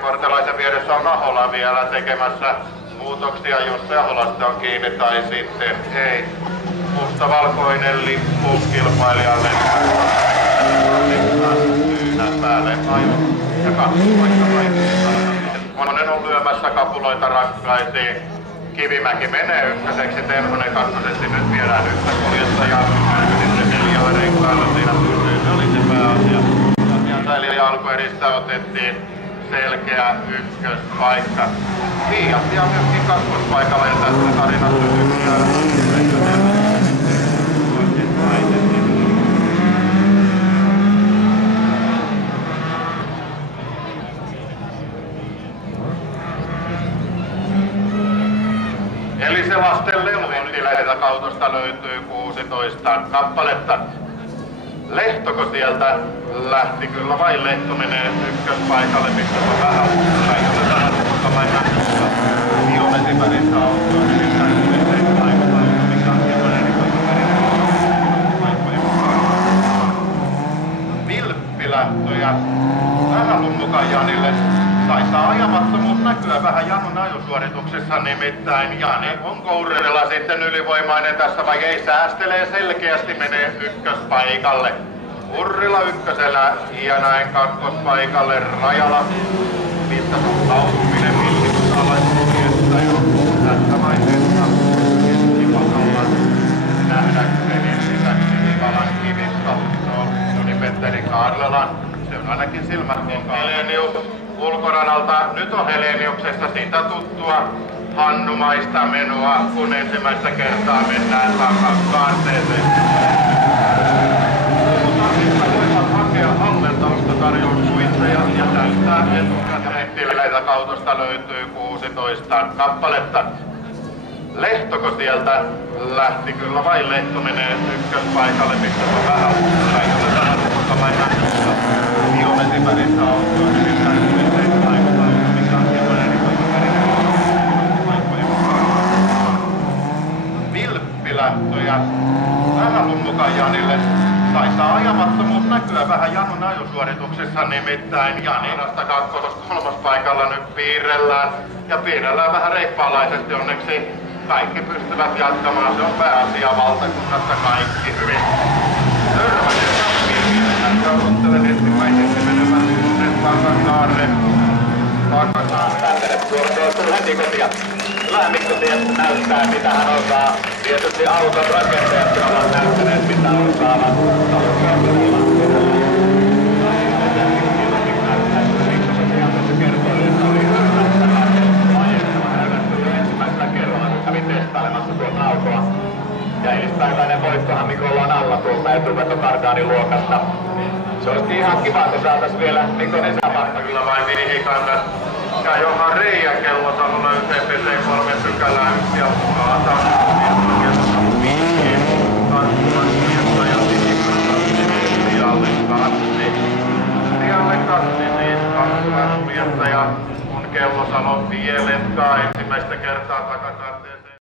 Kortelaisen vieressä on Ahola vielä tekemässä muutoksia, jos Aholasta on kiinni tai sitten ei. Mustavalkoinen lippu kilpailijalle. Syynä päälle ajo ja Monen on lyömässä kapuloita rakkaisiin. Kivimäki menee ykköseksi, Terhonen kakkoseksi, nyt viedään yhtä kuljettajaa. Sitten 4 renkailla siinä pysyy, se oli se pääasia. Eli alkueristä otettiin selkeä ykköspaikka. Fiatia myöskin kakkospaikalla ja tästä tarinasta eli se lasten leluintiläitä autosta löytyy 16 kappaletta. Lehtoko sieltä lähti? Kyllä vain Lehto menee ykköspaikalle, missä on vähän uutta. Ei ole vähän uutta vain näkyssä. Kilometrin välissä autoa, niin näin kuin aikataulu, mikä on hieman paikkojen mukaan. Vilppilähtöjä Vähälun mukaan Janille. Taitaa ajamattomuus näkyä vähän Janun ajosuorituksessa, nimittäin Jani on kourilla sitten ylivoimainen tässä, vai ei, säästelee selkeästi, menee ykköspaikalle. Urrila ykkösellä ja näin kakkospaikalle Rajala. Vittasun lausuminen Vilkitsalaisuudesta jo tässä vaiheessa keskipakalla nähdäkseni lisäksi Ivalan kivistä. Joni-Petteri Kaarlelan, se on ainakin silmät Helenius ulkoradalta. Nyt on Heleniuksessa sitä tuttua hannumaista menoa, kun ensimmäistä kertaa mennään takakaarteeseen. Voivat hakea allentausta tarjoussuitteja ja täyttää etukäteen. Autosta löytyy 16 kappaletta. Lehtoko sieltä lähti? Kyllä vain Lehto menee ykköspaikalle, missä on vähän uutta. Ei ole vähän uutta vain näkyssä. Kilometrin välissä autoa, niin näin kuin aikataulu, mikä on hieman paikkojen mukaan. Vilppilähtöjä Vähälun mukaan Janille. Taitaa ajamattomuus näkyä vähän Janun ajosuorituksessa, nimittäin Janinasta kakkos-kolmospaikalla nyt piirrellään. Ja piirrellään vähän reippaalaisesti, onneksi kaikki pystyvät jatkamaan, se on pääasia valtakunnassa kaikki hyvin. Törmänen Sappiin, ja odottelen ensimmäiseksi menemään tunnen Takasaareen. Tänne tuossa heti kotia. Lämmikko näyttää mitä hän osaa. Tietysti auton rakentajat ovat näyttäneet mitä osaavat. Testailemassa tuota autoa. Ja eilispäiväinen voittohan Mikolla on alla tuolta etuvetokargaanin luokasta. Se olisi ihan kiva, että saatais vielä Mikon esäpakka. Kyllä vain Vihikanta. Ja Johan Reijan Kellosalolla YTPC 3 pykälää 1 ja maata. Rialle Kassi siis kakkosuljettaja, kun Kellosalo vie letkaa ensimmäistä kertaa takakarteeseen.